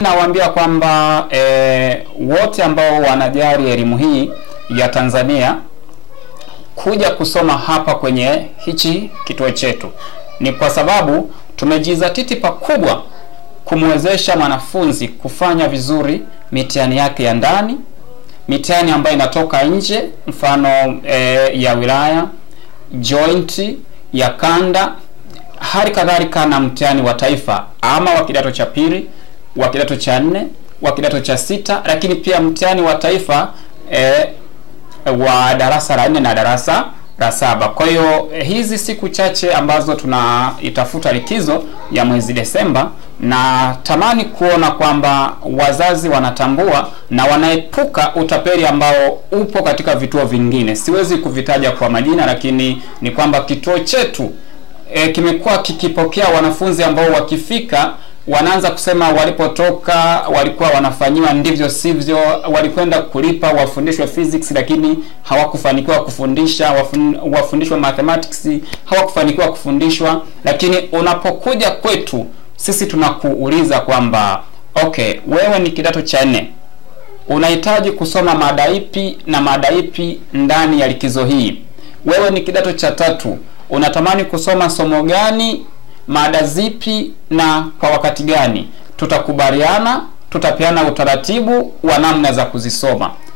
Nawaambia kwamba wote ambao wanajali elimu hii ya Tanzania kuja kusoma hapa kwenye hichi kituo chetu ni kwa sababu tumejizatiti pakubwa kumwezesha mwanafunzi kufanya vizuri mitihani yake ya ndani, mitihani ambayo inatoka nje, mfano ya wilaya, joint, ya kanda, hali kadhalika na mtihani wa taifa ama wa kidato cha pili, wa kidato cha 4, wa kidato cha 6, lakini pia mtihani wa taifa wa darasa la 4 na darasa la 7. Kwa hiyo hizi siku chache ambazo tunaitafuta likizo ya mwezi Desemba, na tamani kuona kwamba wazazi wanatambua na wanaepuka utapeli ambao upo katika vituo vingine. Siwezi kuvitaja kwa majina, lakini ni kwamba kituo chetu kimekuwa kikipokea wanafunzi ambao wakifika wanaanza kusema walipotoka walikuwa wanafanyiwa ndivyo sivyo, walikwenda kulipa wafundishwe physics lakini hawakufanikiwa kufundisha, wafundishwe mathematics hawakufanikiwa kufundishwa. Lakini unapokuja kwetu sisi tunakuuliza kwamba okay, wewe ni kidato cha 4, unahitaji kusoma mada ipi na mada ipi ndani ya likizo hii? Wewe ni kidato cha 3, unatamani kusoma somo gani, mada zipi na kwa wakati gani? Tutakubaliana, tutapeana utaratibu wa namna za kuzisoma.